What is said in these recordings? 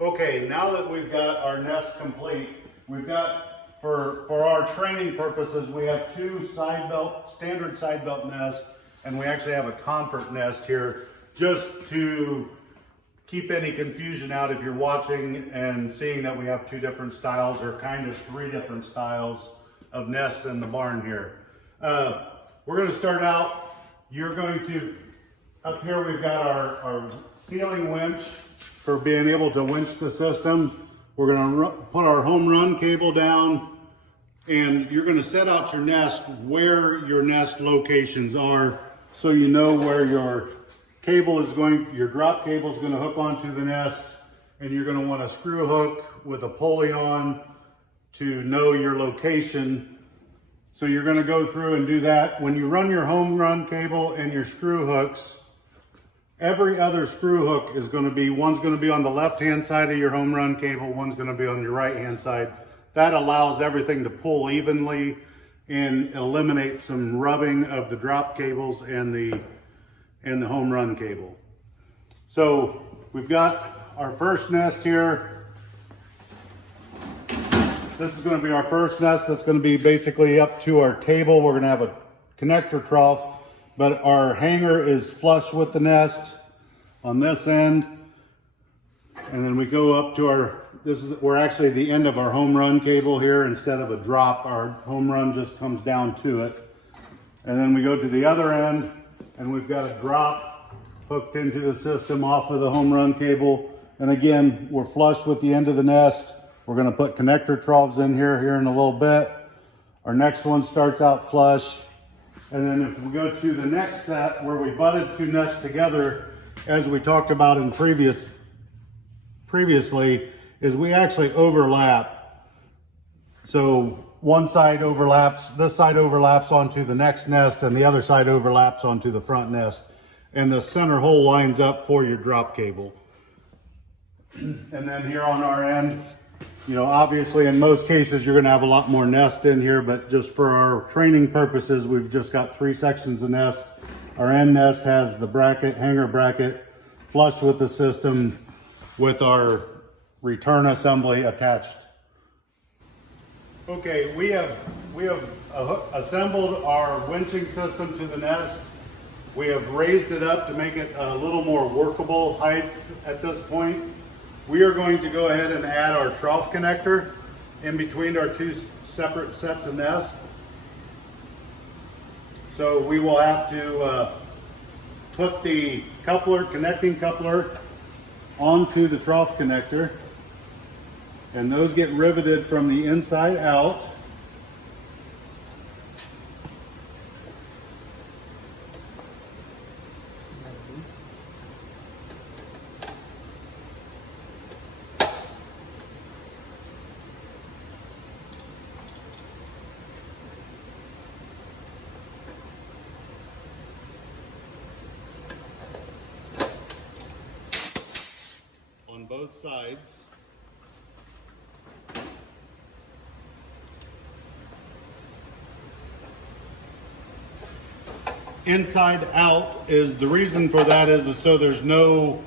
Okay, now that we've got our nest complete, we've got, for our training purposes, we have two standard side belt nests, and we actually have a comfort nest here, just to keep any confusion out if you're watching and seeing that we have two different styles, or kind of three different styles of nests in the barn here. We're going to start out, you're going to, up here we've got our ceiling winch for being able to winch the system. We're going to put our home run cable down, and you're going to set out your nest where your nest locations are, so you know where your cable is going, your drop cable is going to hook onto the nest, and you're going to want a screw hook with a pulley on to know your location. So you're going to go through and do that. When you run your home run cable and your screw hooks, every other screw hook is going to be, one's going to be on the left-hand side of your home run cable, one's going to be on your right-hand side. That allows everything to pull evenly and eliminate some rubbing of the drop cables and the home run cable. So we've got our first nest here. This is going to be our first nest that's going to be basically up to our table. We're going to have a connector trough, but our hanger is flush with the nest on this end. And then we go up to our, we're actually the end of our home run cable here. Instead of a drop, our home run just comes down to it. And then we go to the other end, and we've got a drop hooked into the system off of the home run cable. And again, we're flush with the end of the nest. We're going to put connector troughs in here in a little bit. Our next one starts out flush. And then if we go to the next set where we butted two nests together, as we talked about in previously, is we actually overlap. So one side overlaps, this side overlaps onto the next nest, and the other side overlaps onto the front nest. And the center hole lines up for your drop cable. And then here on our end, you know, obviously in most cases you're going to have a lot more nest in here, but just for our training purposes, we've just got three sections of nest. Our end nest has the bracket, hanger bracket, flush with the system with our return assembly attached. Okay, we have assembled our winching system to the nest. We have raised it up to make it a little more workable height at this point. We are going to go ahead and add our trough connector in between our two separate sets of nests. So we will have to put the coupler, connecting coupler, onto the trough connector, and those get riveted from the inside out. On both sides. Inside out is the reason for that is so there's no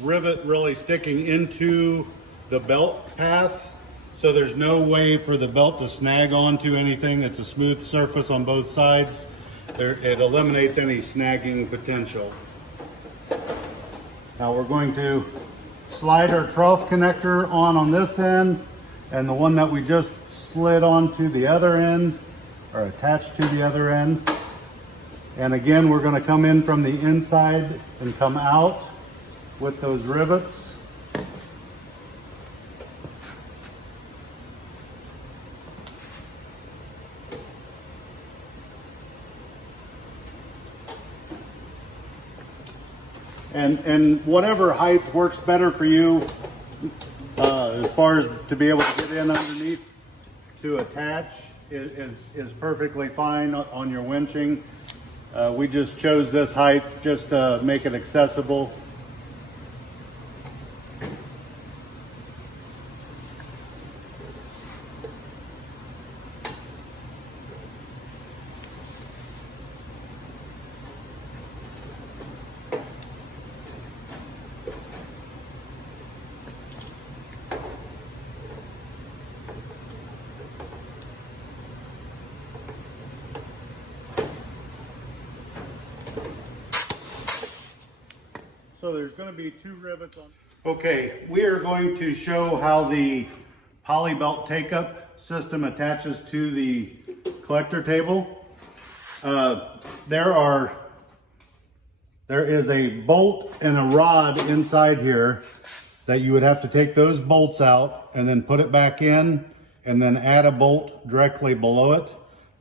rivet really sticking into the belt path. So there's no way for the belt to snag onto anything. It's a smooth surface on both sides. It eliminates any snagging potential. Now we're going to slide our trough connector on this end, and the one that we just slid onto the other end, or attached to the other end. And again, we're going to come in from the inside and come out with those rivets. And whatever height works better for you, as far as to be able to get in underneath to attach is perfectly fine on your winching. We just chose this height just to make it accessible. So there's going to be 2 rivets on. Okay, we are going to show how the poly belt take-up system attaches to the collector table. There is a bolt and a rod inside here that you would have to take those bolts out and then put it back in, and then add a bolt directly below it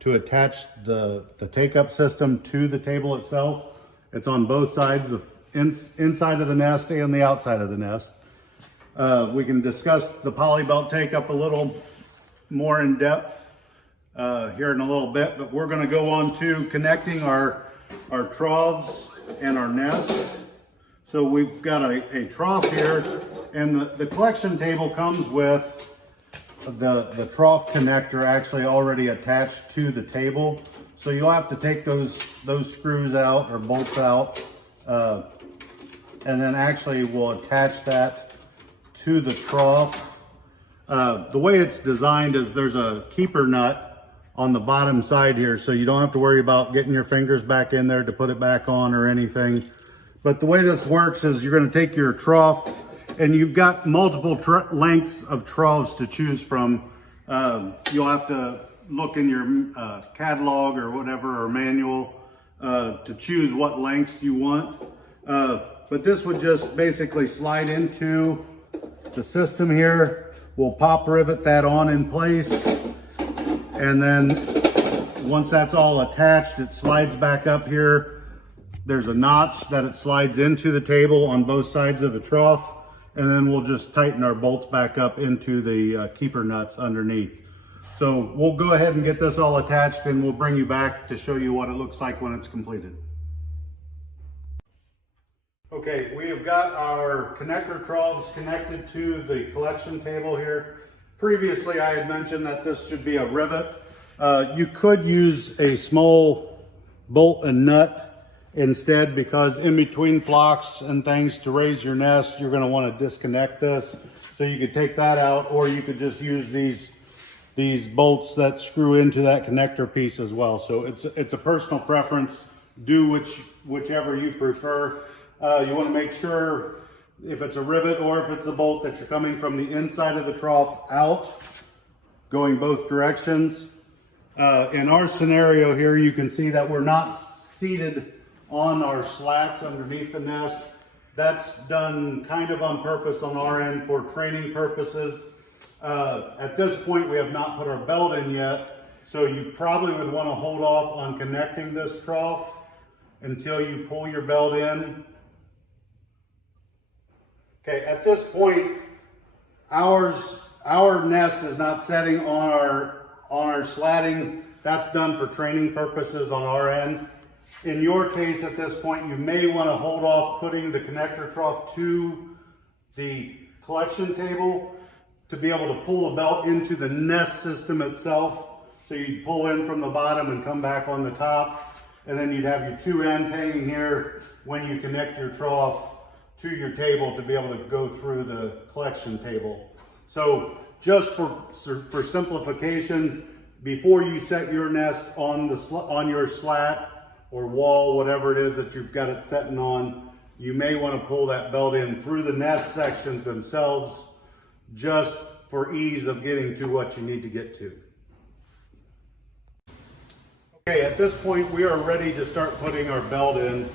to attach the take-up system to the table itself. It's on both sides, of inside of the nest and the outside of the nest. We can discuss the poly belt take-up a little more in depth here in a little bit, but we're going to go on to connecting our troughs and our nest. So we've got a trough here, and the collection table comes with the trough connector actually already attached to the table. So you'll have to take those screws out or bolts out, and then actually we'll attach that to the trough. The way it's designed is there's a keeper nut on the bottom side here, so you don't have to worry about getting your fingers back in there to put it back on or anything. But the way this works is you're going to take your trough, and you've got multiple lengths of troughs to choose from. You'll have to look in your catalog or whatever, or manual, to choose what lengths you want. But this would just basically slide into the system here. We'll pop rivet that on in place, and then once that's all attached, it slides back up here. There's a notch that it slides into the table on both sides of the trough, and then we'll just tighten our bolts back up into the keeper nuts underneath. So we'll go ahead and get this all attached, and we'll bring you back to show you what it looks like when it's completed. Okay, we have got our connector troughs connected to the collection table here. Previously, I had mentioned that this should be a rivet. You could use a small bolt and nut instead, because in between flocks and things to raise your nest, you're going to want to disconnect this. So you could take that out, or you could just use these bolts that screw into that connector piece as well. So it's a personal preference. Do whichever you prefer. You want to make sure if it's a rivet or if it's a bolt that you're coming from the inside of the trough out, going both directions. In our scenario here, you can see that we're not seated on our slats underneath the nest. That's done kind of on purpose on our end for training purposes. At this point, we have not put our belt in yet, so you probably would want to hold off on connecting this trough until you pull your belt in. Okay, at this point, our nest is not setting on our slatting. That's done for training purposes on our end. In your case, at this point, you may want to hold off putting the connector trough to the collection table to be able to pull the belt into the nest system itself. So you pull in from the bottom and come back on the top, and then you'd have your 2 ends hanging here when you connect your trough to your table to be able to go through the collection table. So just for simplification, before you set your nest on your slat or wall, whatever it is that you've got it setting on, you may want to pull that belt in through the nest sections themselves, just for ease of getting to what you need to get to. Okay, at this point we are ready to start putting our belt in.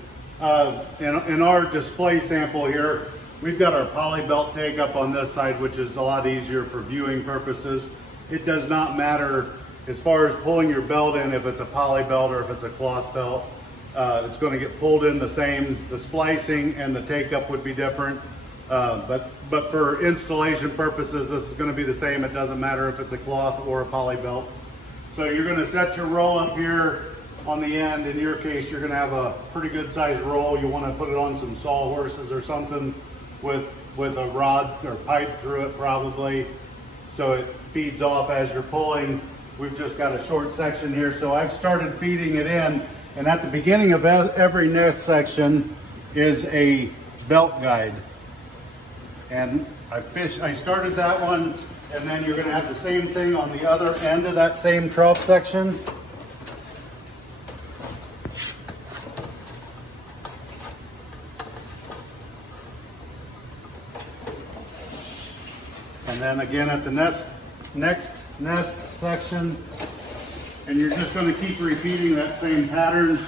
In our display sample here, we've got our poly belt take up on this side, which is a lot easier for viewing purposes. It does not matter as far as pulling your belt in if it's a poly belt or if it's a cloth belt. It's going to get pulled in the same. The splicing and the take up would be different, but for installation purposes, this is going to be the same. It doesn't matter if it's a cloth or a poly belt. So you're going to set your roll up here on the end. In your case, you're going to have a pretty good sized roll. You want to put it on some sawhorses or something with a rod or pipe through it probably, so it feeds off as you're pulling. We've just got a short section here, so I've started feeding it in, and at the beginning of every nest section is a belt guide. And I started that one, and then you're going to have the same thing on the other end of that same trough section. And then again at the next nest section, and you're just going to keep repeating that same pattern.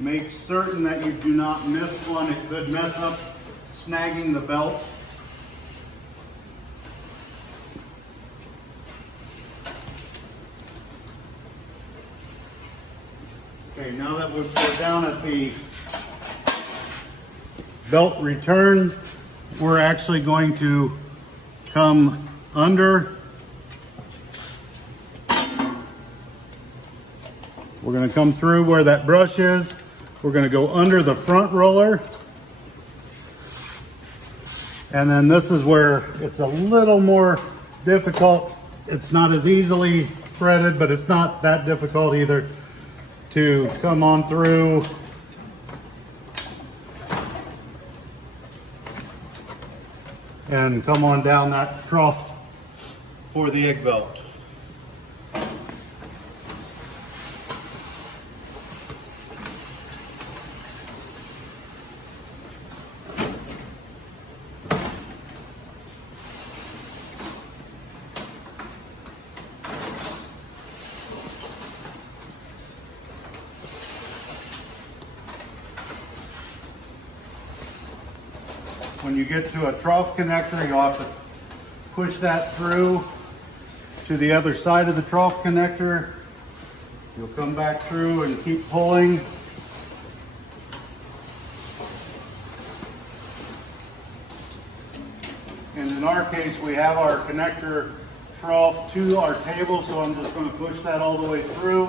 Make certain that you do not miss one. It could mess up snagging the belt. Okay, now that we're down at the belt return, we're actually going to come under. We're going to come through where that brush is. We're going to go under the front roller. And then this is where it's a little more difficult. It's not as easily threaded, but it's not that difficult either to come on through. And come on down that trough for the egg belt. When you get to a trough connector, you'll have to push that through to the other side of the trough connector. You'll come back through and keep pulling. And in our case, we have our connector trough to our table, so I'm just going to push that all the way through.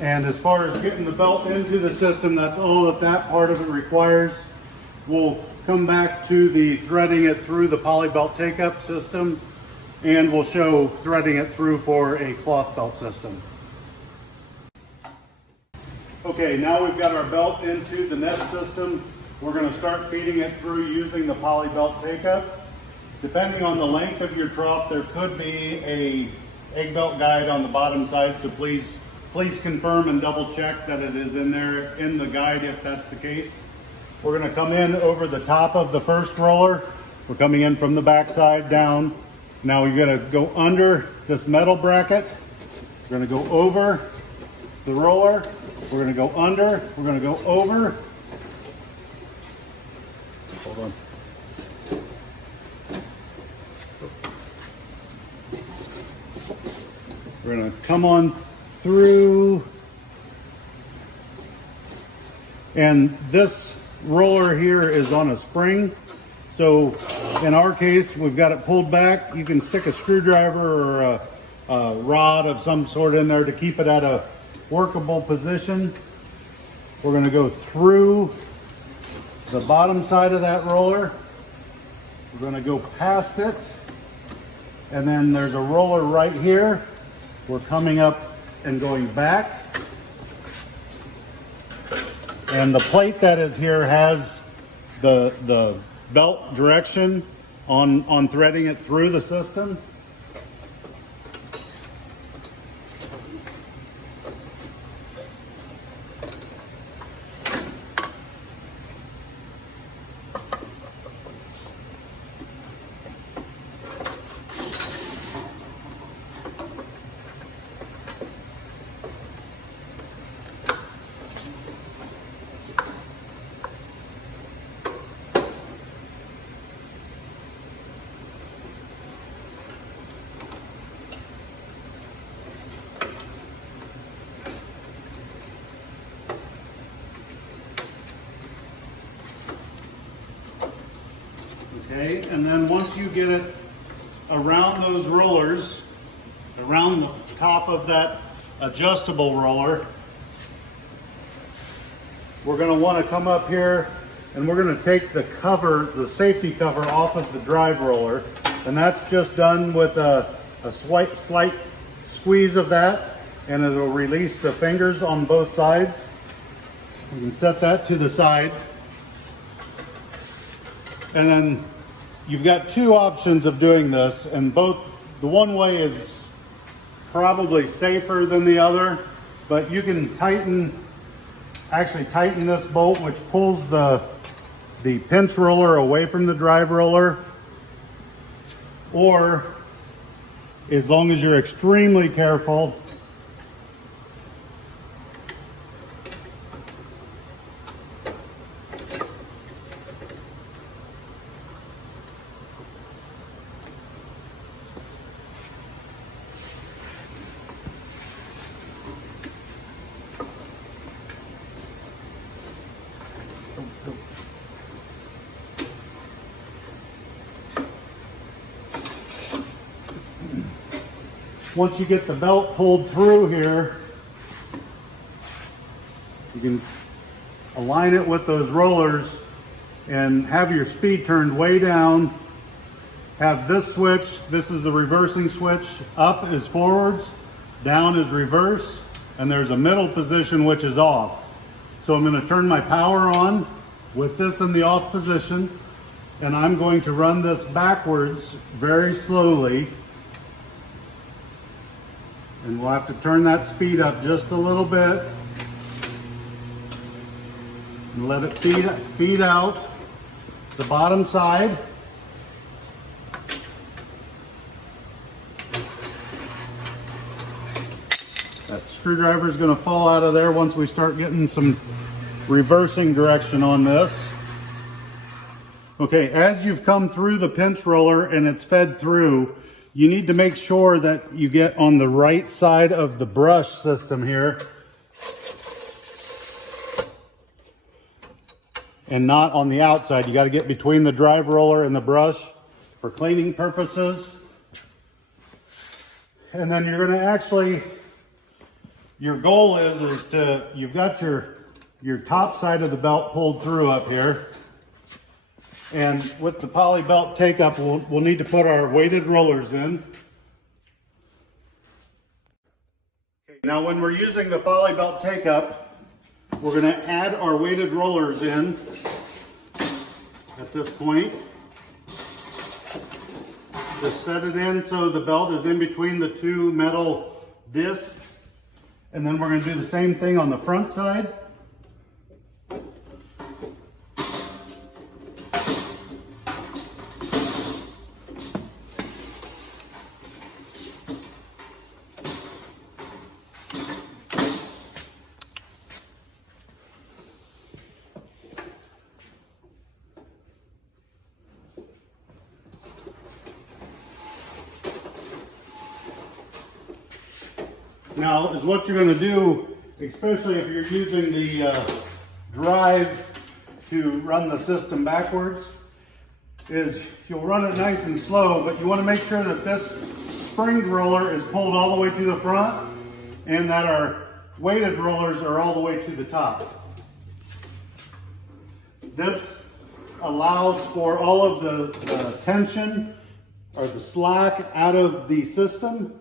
And as far as getting the belt into the system, that's all that part of it requires. We'll come back to the threading it through the poly belt take-up system, and we'll show threading it through for a cloth belt system. Okay, now we've got our belt into the nest system. We're going to start feeding it through using the poly belt take-up. Depending on the length of your trough, there could be a egg belt guide on the bottom side, so please confirm and double check that it is in there in the guide if that's the case. We're going to come in over the top of the first roller. We're coming in from the back side down. Now we're going to go under this metal bracket. We're going to go over the roller. We're going to go under. We're going to go over. Hold on. We're going to come on through, and this roller here is on a spring, so in our case we've got it pulled back. You can stick a screwdriver or a rod of some sort in there to keep it at a workable position. We're going to go through the bottom side of that roller. We're going to go past it, and then there's a roller right here. We're coming up and going back, and the plate that is here has the belt direction on threading it through the system. Okay, and then once you get it around those rollers, around the top of that adjustable roller, we're going to want to come up here and we're going to take the cover, the safety cover off of the drive roller, and that's just done with a slight squeeze of that, and it'll release the fingers on both sides. You can set that to the side, and then you've got two options of doing this, and the one way is probably safer than the other, but you can actually tighten this bolt, which pulls the pinch roller away from the drive roller, or as long as you're extremely careful, once you get the belt pulled through here, you can align it with those rollers and have your speed turned way down. Have this switch, this is the reversing switch. Up is forwards, down is reverse, and there's a middle position which is off. So I'm going to turn my power on with this in the off position, and I'm going to run this backwards very slowly. And we'll have to turn that speed up just a little bit and let it feed out the bottom side. That screwdriver is going to fall out of there once we start getting some reversing direction on this. Okay, as you've come through the pinch roller and it's fed through, you need to make sure that you get on the right side of the brush system here and not on the outside. You got to get between the drive roller and the brush for cleaning purposes. And then you're going to actually, your goal is to, you've got your top side of the belt pulled through up here. And with the poly belt take up, we'll need to put our weighted rollers in. Okay, now when we're using the poly belt take up, we're going to add our weighted rollers in at this point. Just set it in so the belt is in between the two metal discs. And then we're going to do the same thing on the front side. Now, is what you're going to do, especially if you're using the drive to run the system backwards, is you'll run it nice and slow, but you want to make sure that this spring roller is pulled all the way to the front and that our weighted rollers are all the way to the top. This allows for all of the tension or the slack out of the system.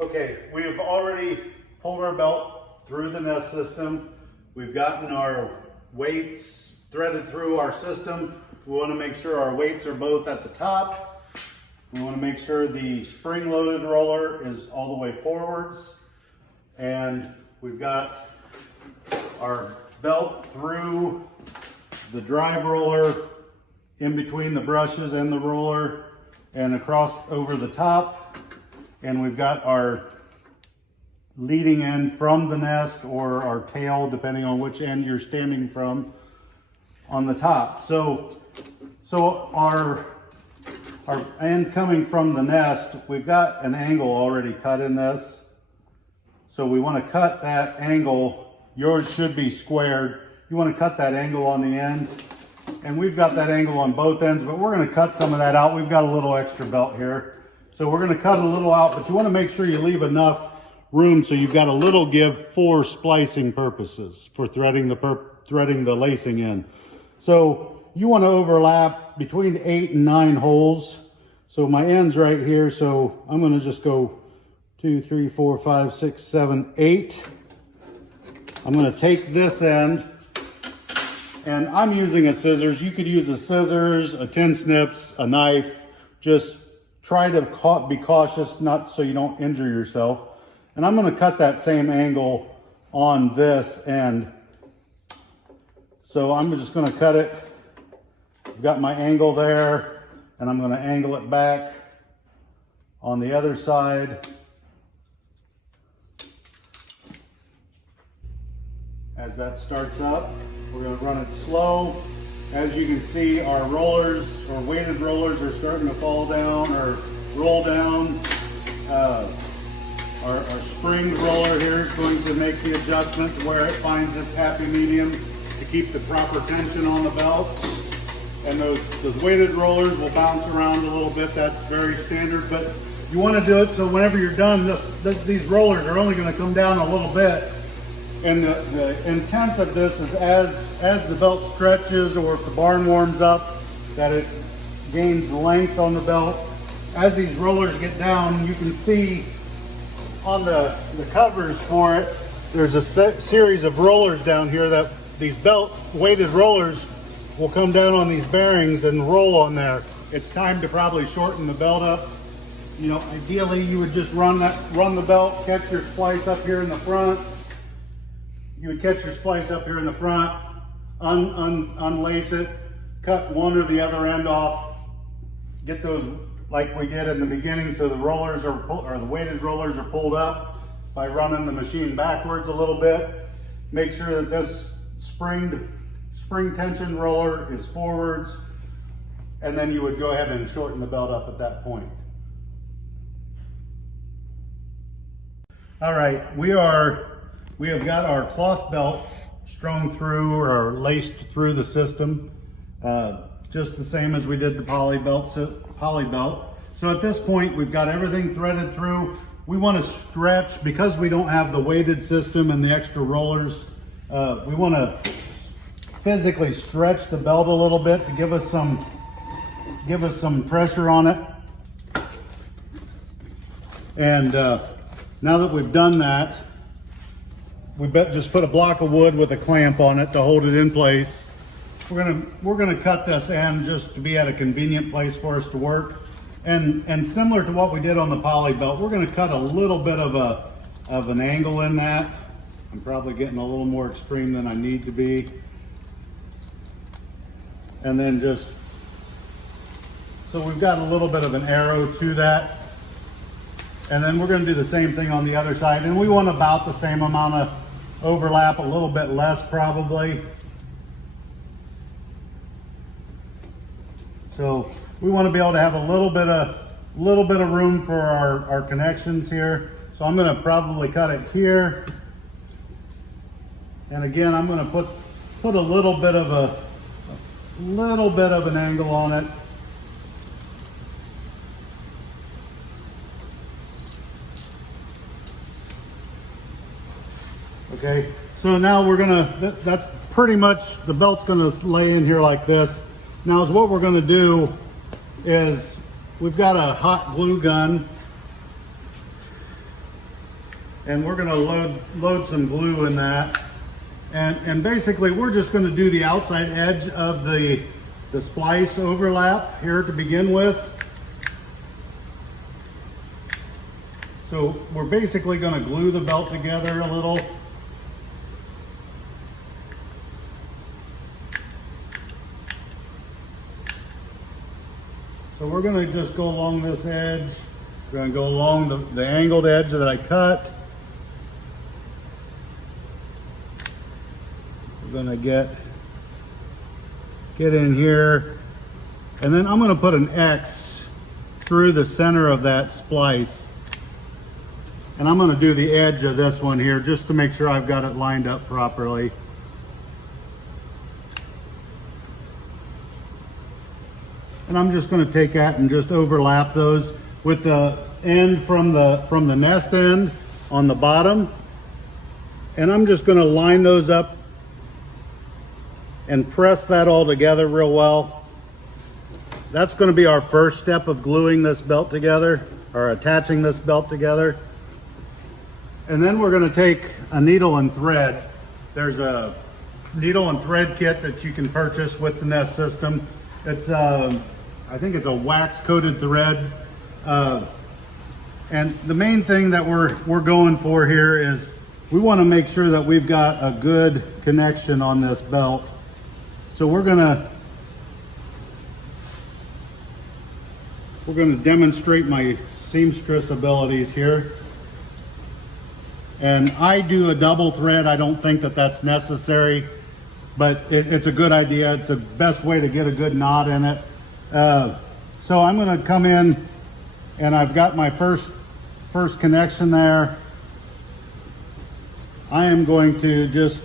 Okay, we have already pulled our belt through the nest system. We've gotten our weights threaded through our system. We want to make sure our weights are both at the top. We want to make sure the spring-loaded roller is all the way forwards. And we've got our belt through the drive roller, in between the brushes and the roller, and across over the top. And we've got our leading end from the nest, or our tail, depending on which end you're standing from, on the top. So our end coming from the nest, we've got an angle already cut in this. So we want to cut that angle. Yours should be squared. You want to cut that angle on the end. And we've got that angle on both ends, but we're going to cut some of that out. We've got a little extra belt here. So we're going to cut a little out, but you want to make sure you leave enough room so you've got a little give for splicing purposes, for threading the lacing in. So you want to overlap between 8 and 9 holes. So my end's right here, so I'm going to just go 2, 3, 4, 5, 6, 7, 8. I'm going to take this end, and I'm using a scissors. You could use a scissors, a tin snips, a knife. Just try to be cautious, not so you don't injure yourself. And I'm going to cut that same angle on this end. So I'm just going to cut it. I've got my angle there, and I'm going to angle it back on the other side. As that starts up, we're going to run it slow. As you can see, our rollers, or weighted rollers, are starting to fall down or roll down. Our spring roller here is going to make the adjustment to where it finds its happy medium to keep the proper tension on the belt. And those weighted rollers will bounce around a little bit. That's very standard, but you want to do it so whenever you're done, these rollers are only going to come down a little bit. And the intent of this is as the belt stretches, or if the barn warms up, that it gains length on the belt. As these rollers get down, you can see on the covers for it, there's a series of rollers down here that these belt weighted rollers will come down on these bearings and roll on there. It's time to probably shorten the belt up. You know, ideally you would just run the belt, catch your splice up here in the front. You would catch your splice up here in the front, unlace it, cut one or the other end off, get those like we did in the beginning, so the rollers are the weighted rollers are pulled up by running the machine backwards a little bit. Make sure that this spring tension roller is forwards, and then you would go ahead and shorten the belt up at that point. All right, we have got our cloth belt strung through or laced through the system, just the same as we did the poly belt. So at this point, we've got everything threaded through. We want to stretch, because we don't have the weighted system and the extra rollers. We want to physically stretch the belt a little bit to give us some pressure on it. And now that we've done that, we just put a block of wood with a clamp on it to hold it in place. We're gonna cut this end just to be at a convenient place for us to work. And similar to what we did on the poly belt, we're gonna cut a little bit of an angle in that. I'm probably getting a little more extreme than I need to be. And then so we've got a little bit of an arrow to that. And then we're gonna do the same thing on the other side. And we want about the same amount of overlap, a little bit less probably. So we want to be able to have a little bit of room for our connections here. So I'm going to probably cut it here. And again, I'm going to put a little bit of an angle on it. Okay, so now that's pretty much, the belt's gonna lay in here like this. Now is what we're gonna do is, we've got a hot glue gun, and we're gonna load some glue in that. And basically we're just gonna do the outside edge of the splice overlap here to begin with. So we're basically gonna glue the belt together a little. So we're going to just go along this edge. We're going to go along the angled edge that I cut. We're going to get in here. And then I'm going to put an X through the center of that splice. And I'm going to do the edge of this one here just to make sure I've got it lined up properly. And I'm just going to take that and just overlap those with the end from the nest end on the bottom. And I'm just going to line those up and press that all together real well. That's going to be our first step of gluing this belt together, or attaching this belt together. And then we're going to take a needle and thread. There's a needle and thread kit that you can purchase with the Nest system. It's I think it's a wax coated thread. And the main thing that we're going for here is we want to make sure that we've got a good connection on this belt. So we're gonna demonstrate my seamstress abilities here. And I do a double thread. I don't think that that's necessary, but it's a good idea. It's the best way to get a good knot in it. So I'm gonna come in and I've got my first connection there. I am going to just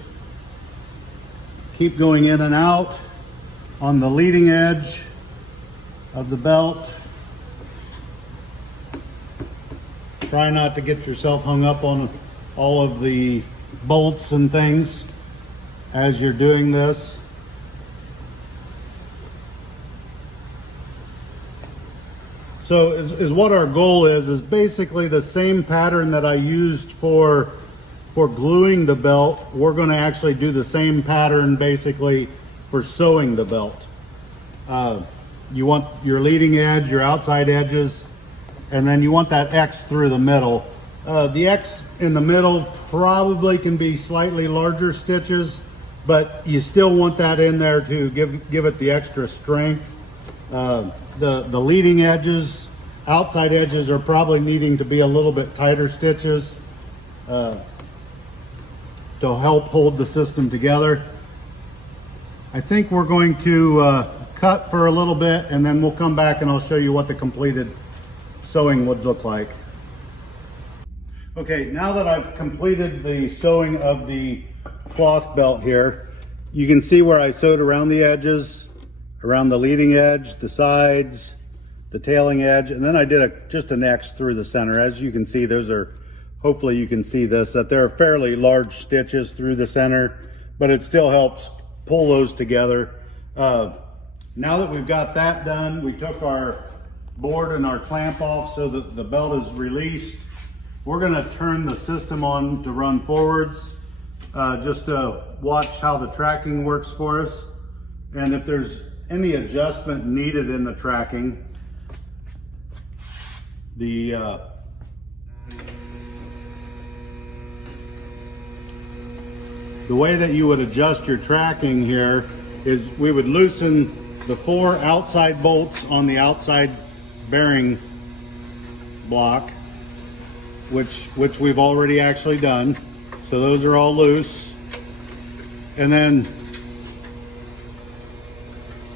keep going in and out on the leading edge of the belt. Try not to get yourself hung up on all of the bolts and things as you're doing this. So is what our goal is basically the same pattern that I used for gluing the belt. We're going to actually do the same pattern basically for sewing the belt. You want your leading edge, your outside edges, and then you want that X through the middle. The X in the middle probably can be slightly larger stitches, but you still want that in there to give it the extra strength. The leading edges, outside edges are probably needing to be a little bit tighter stitches to help hold the system together. I think we're going to cut for a little bit and then we'll come back and I'll show you what the completed sewing would look like. Okay, now that I've completed the sewing of the cloth belt here, you can see where I sewed around the edges, around the leading edge, the sides, the tailing edge, and then I did just an X through the center. As you can see, those are, hopefully you can see this, that there are fairly large stitches through the center, but it still helps pull those together. Now that we've got that done, we took our board and our clamp off so that the belt is released. We're gonna turn the system on to run forwards, just to watch how the tracking works for us. And if there's any adjustment needed in the tracking, the way that you would adjust your tracking here is we would loosen the 4 outside bolts on the outside bearing block, which we've already actually done. So those are all loose. And then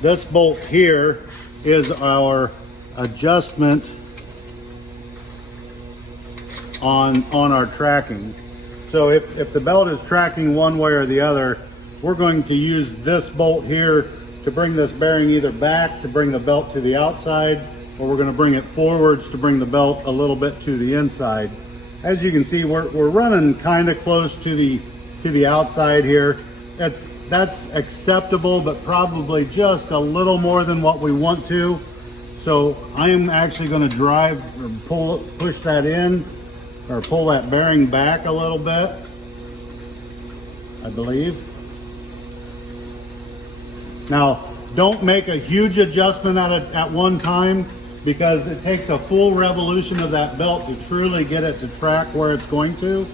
this bolt here is our adjustment on our tracking. So if the belt is tracking one way or the other, we're going to use this bolt here to bring this bearing either back to bring the belt to the outside, or we're going to bring it forwards to bring the belt a little bit to the inside. As you can see, we're running kind of close to the outside here. That's acceptable, but probably just a little more than what we want to. So I'm actually going to drive or push that in, or pull that bearing back a little bit, I believe. Now, don't make a huge adjustment at one time, because it takes a full revolution of that belt to truly get it to track where it's going to.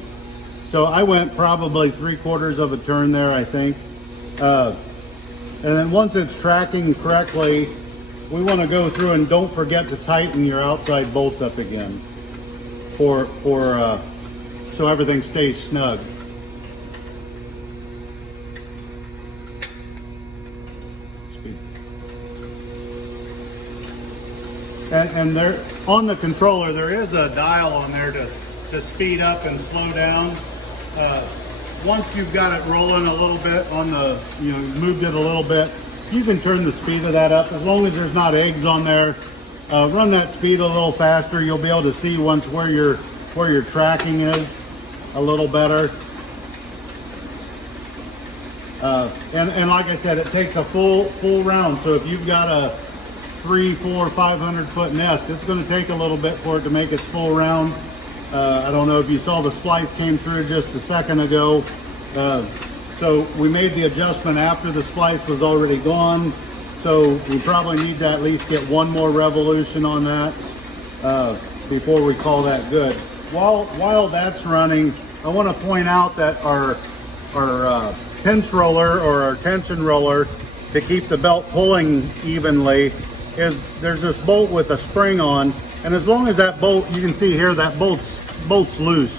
So I went probably 3/4 of a turn there, I think. And then once it's tracking correctly, we want to go through and don't forget to tighten your outside bolts up again so everything stays snug. And there on the controller there is a dial on there to speed up and slow down. Once you've got it rolling a little bit on the, moved it a little bit, you can turn the speed of that up as long as there's not eggs on there. Run that speed a little faster. You'll be able to see once where your tracking is a little better. And like I said, it takes a full round. So if you've got a 300, 400, 500 foot nest, it's going to take a little bit for it to make its full round. I don't know if you saw the splice came through just a second ago. So we made the adjustment after the splice was already gone. So we probably need to at least get one more revolution on that. before we call that good. While that's running, I want to point out that our pinch roller or our tension roller to keep the belt pulling evenly there's this bolt with a spring on, and as long as that bolt, you can see here that bolt's loose.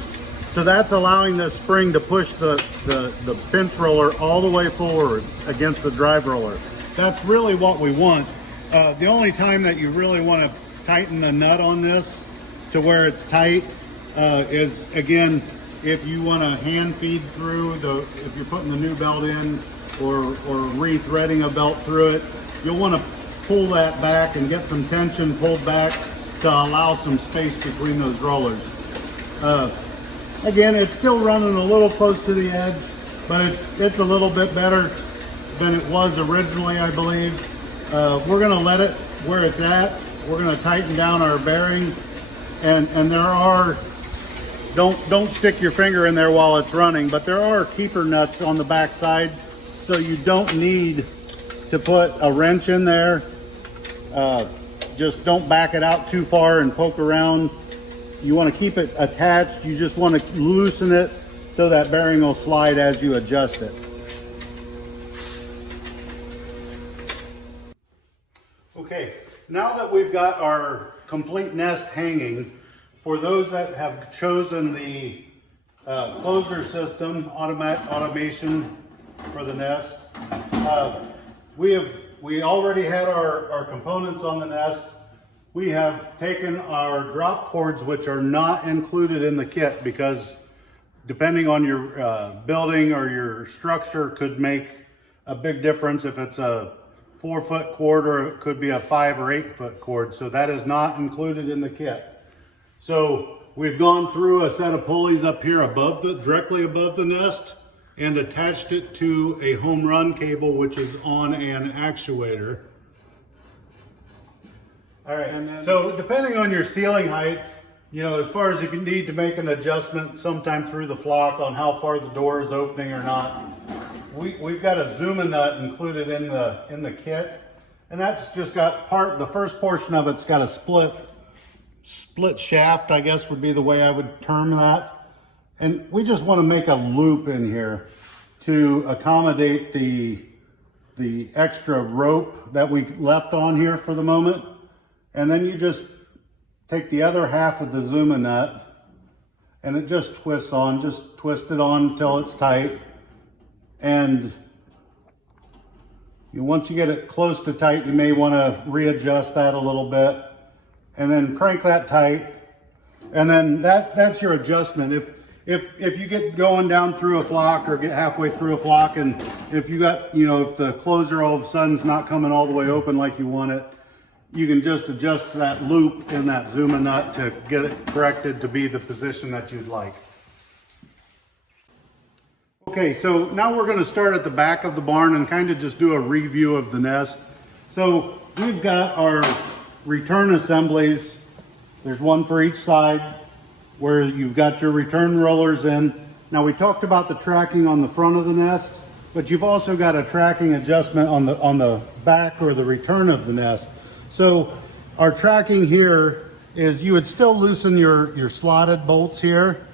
So that's allowing the spring to push the pinch roller all the way forward against the drive roller. That's really what we want. The only time that you really want to tighten the nut on this to where it's tight is, again, if you want to hand feed through if you're putting the new belt in or re-threading a belt through it, you'll want to pull that back and get some tension pulled back to allow some space between those rollers. Again, it's still running a little close to the edge, but it's a little bit better than it was originally, I believe. We're going to let it where it's at. We're going to tighten down our bearing, and there are, don't stick your finger in there while it's running, but there are keeper nuts on the back side, so you don't need to put a wrench in there. Just don't back it out too far and poke around. You want to keep it attached. You just want to loosen it so that bearing will slide as you adjust it. Okay, now that we've got our complete nest hanging, for those that have chosen the closer system, automation for the nest, we already had our components on the nest. We have taken our drop cords, which are not included in the kit because depending on your building or your structure could make a big difference if it's a 4-foot cord or it could be a 5 or 8 foot cord. So that is not included in the kit. So we've gone through a set of pulleys up here directly above the nest and attached it to a home run cable, which is on an actuator. All right, so depending on your ceiling height, you know, as far as if you need to make an adjustment sometime through the flock on how far the door is opening or not, we've got a Zuma nut included in the kit, and that's just got the first portion of it's got a split shaft, I guess would be the way I would term that. And we just want to make a loop in here to accommodate the extra rope that we left on here for the moment. And then you just take the other half of the Zuma nut and it just twists on, just twist it on until it's tight. And once you get it close to tight, you may want to readjust that a little bit and then crank that tight. And then that's your adjustment. If you get going down through a flock or get halfway through a flock, and if you got, if the closer all of a sudden is not coming all the way open like you want it, you can just adjust that loop in that Zuma nut to get it corrected to be the position that you'd like. Okay, so now we're going to start at the back of the barn and kind of just do a review of the nest. So we've got our return assemblies. There's one for each side where you've got your return rollers in. Now we talked about the tracking on the front of the nest, but you've also got a tracking adjustment on the back or the return of the nest. So our tracking here is you would still loosen your slotted bolts here,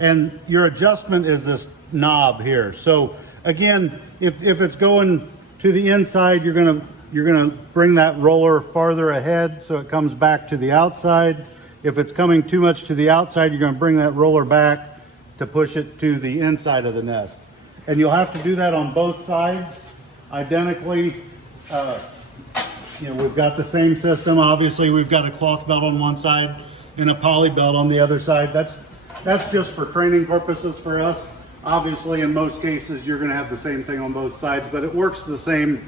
and your adjustment is this knob here. So again, if it's going to the inside, you're gonna bring that roller farther ahead so it comes back to the outside. If it's coming too much to the outside, you're gonna bring that roller back to push it to the inside of the nest. And you'll have to do that on both sides identically. We've got the same system. Obviously, we've got a cloth belt on one side and a poly belt on the other side. That's just for training purposes for us. Obviously, in most cases, you're gonna have the same thing on both sides, but it works the same.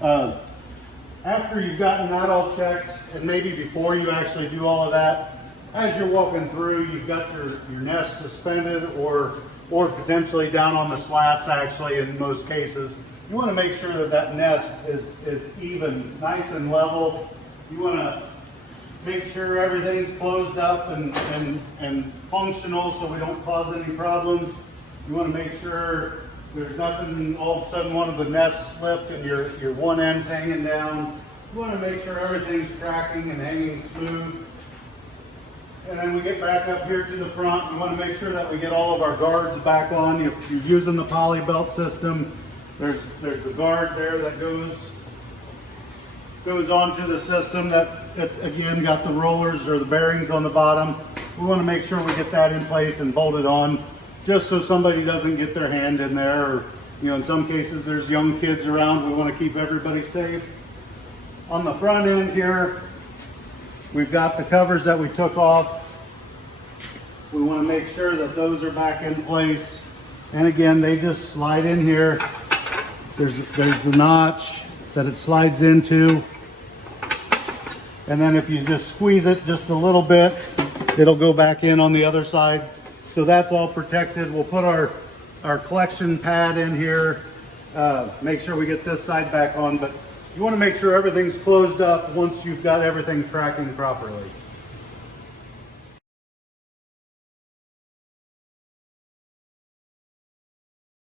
After you've gotten that all checked, and maybe before you actually do all of that, as you're walking through, you've got your nest suspended or potentially down on the slats, actually, in most cases. You want to make sure that nest is even, nice and level. You want to make sure everything's closed up and functional so we don't cause any problems. You want to make sure there's nothing, all of a sudden one of the nests slipped and your one end's hanging down. You want to make sure everything's tracking and hanging smooth. And then we get back up here to the front. We want to make sure that we get all of our guards back on. If you're using the poly belt system, there's the guard there that goes onto the system. That's again got the rollers or the bearings on the bottom. We want to make sure we get that in place and bolt it on, just so somebody doesn't get their hand in there, or in some cases there's young kids around. We want to keep everybody safe. On the front end here, we've got the covers that we took off. We want to make sure that those are back in place. And again, they just slide in here. There's the notch that it slides into. And then if you just squeeze it just a little bit, it'll go back in on the other side. So that's all protected. We'll put our collection pad in here. Make sure we get this side back on, but you want to make sure everything's closed up once you've got everything tracking properly.